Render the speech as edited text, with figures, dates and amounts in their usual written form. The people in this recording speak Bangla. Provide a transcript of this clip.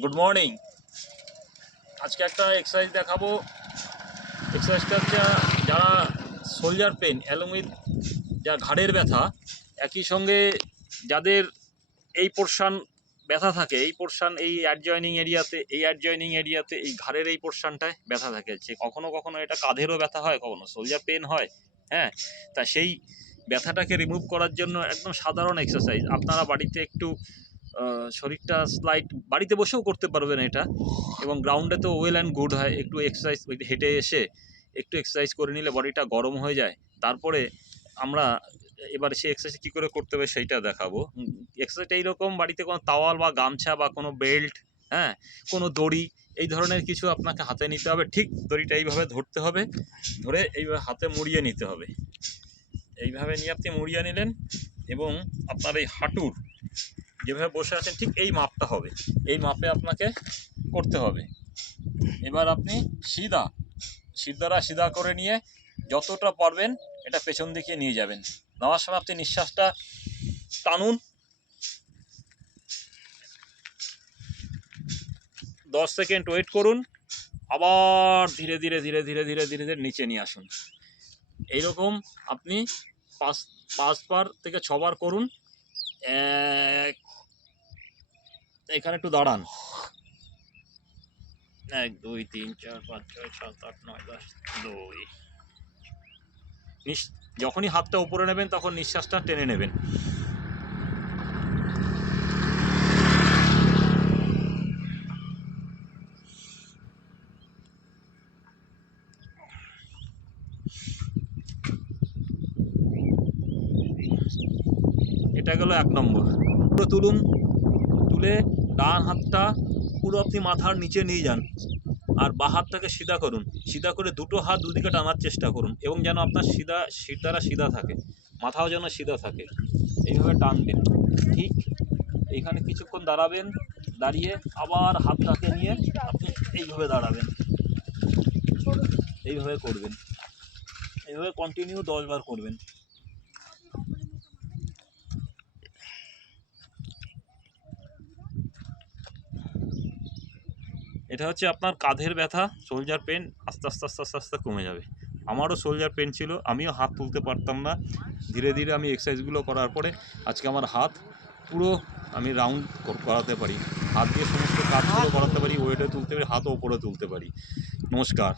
Good morning. আজকে একটা এক্সারসাইজ দেখাবো। এক্সারসাইজটা হচ্ছে যারা শোল্ডার পেন অ্যালং উইথ যা ঘাড়ের ব্যথা, একই সঙ্গে যাদের এই পোর্শান ব্যথা থাকে, এই পোর্শান এই অ্যাডজয়নিং এরিয়াতে এই ঘাড়ের এই পোর্শানটায় ব্যথা থাকে। যে কখনো কখনো এটা কাঁধেরও ব্যথা হয়, কখনো শোল্ডার পেন হয়। হ্যাঁ, তা সেই ব্যথাটাকে রিমুভ করার জন্য একদম সাধারণ এক্সারসাইজ। আপনারা বাড়িতে একটু শরীরটা স্লাইট বাড়িতে বসেও করতে পারবেন এটা, এবং গ্রাউন্ডে তো ওয়েল অ্যান্ড গুড হয়। একটু এক্সারসাইজ হেঁটে এসে একটু এক্সারসাইজ করে নিলে বডিটা গরম হয়ে যায়। তারপরে আমরা এবার সেই এক্সারসাইজ কী করে করতে হবে সেইটা দেখাবো। এক্সারসাইজটা এইরকম, বাড়িতে কোনো তাওয়াল বা গামছা বা কোনো বেল্ট, হ্যাঁ, কোনো দড়ি, এই ধরনের কিছু আপনাকে হাতে নিতে হবে। ঠিক দড়িটা এইভাবে ধরতে হবে, ধরে এইভাবে হাতে মুড়িয়ে নিতে হবে। এইভাবে নিয়ে আপনি মুড়িয়ে নিলেন এবং আপনার এই হাঁটুর যেভাবে বসে আছেন ঠিক এই মাপটা হবে, এই মাপে আপনাকে করতে হবে। এবার আপনি সিধা করে নিয়ে যতটা পারবেন এটা পেছন দিকে নিয়ে যাবেন। নেওয়ার সময় আপনি নিঃশ্বাসটা টানুন, 10 সেকেন্ড ওয়েট করুন, আবার ধীরে ধীরে ধীরে ধীরে ধীরে ধীরে ধীরে নিচে নিয়ে আসুন। এইরকম আপনি 5 বার থেকে 6 বার করুন। এখানে একটু দাঁড়ান। 1 2 3 4 5 6 7 8 9 10 2। যখনই হাতটা উপরে নেবেন তখন নিঃশ্বাসটা টেনে নেবেন। এটা গেল 1 নম্বর। পুরো তুলুন, তুলে ডান হাতটা পুরো আপনি মাথার নিচে নিয়ে যান, আর বাঁ হাতটাকে সিধা করুন। সিধা করে দুটো হাত দুদিকে টানার চেষ্টা করুন, এবং যেন আপনার সিধারা সিধা থাকে, মাথাও যেন সিধা থাকে। এইভাবে টানবেন। ঠিক এইখানে কিছুক্ষণ দাঁড়াবেন, দাঁড়িয়ে আবার হাতটাকে নিয়ে আপনি এইভাবে দাঁড়াবেন, এইভাবে করবেন। এইভাবে কন্টিনিউ 10 বার করবেন। এটা হচ্ছে আপনার কাঁধের ব্যথা, শোল্ডার পেন আস্তে আস্তে আস্তে আস্তে আস্তে কমে যাবে। আমারও শোল্ডার পেন ছিল, আমিও হাত তুলতে পারতাম না। ধীরে ধীরে আমি এক্সারসাইজগুলো করার পরে আজকে আমার হাত পুরো আমি রাউন্ড করাতে পারি, হাত দিয়ে সমস্ত কাজগুলো করাতে পারি, ওয়েটে তুলতে পারি, হাতও ওপরে তুলতে পারি। নমস্কার।